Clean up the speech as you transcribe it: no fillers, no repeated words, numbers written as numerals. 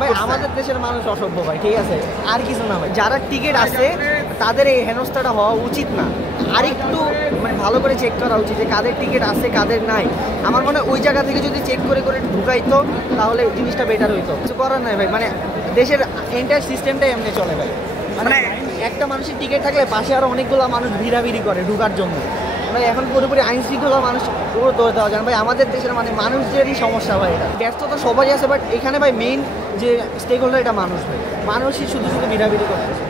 ভাই আমাদের দেশের মানুষ অসভ্য ভাই, ঠিক আছে, আর কিছু না ভাই। যারা টিকিট আছে তাদের এই হেনস্থাটা হওয়া উচিত না, আর একটু মানে ভালো করে চেক করা উচিত যে কাদের টিকিট আছে কাদের নাই। আমার মনে হয় ওই জায়গা থেকে যদি চেক করে করে ঢুকাইতো তাহলে জিনিসটা বেটার হইতো। কিছু করার নাই ভাই, মানে দেশের এন্টায়ার সিস্টেমটাই এমনি চলে ভাই। মানে একটা মানুষের টিকিট থাকলে পাশে আরো অনেকগুলো মানুষ ভিড়াভিড়ি করে ঢুকার জন্য। ভাই এখন পুরোপুরি আইন শৃঙ্খলা মানুষ পুরো দৌড় দেওয়া যায় ভাই। আমাদের দেশের মানে মানুষদেরই সমস্যা ভাই, এটা ব্যস্ততা সবাই আছে, বাট এখানে ভাই মেইন যে স্টেক হোল্ডার এটা মানুষ ভাই। মানুষই শুধু শুধু ভিড়াভিড়ি করতেছে।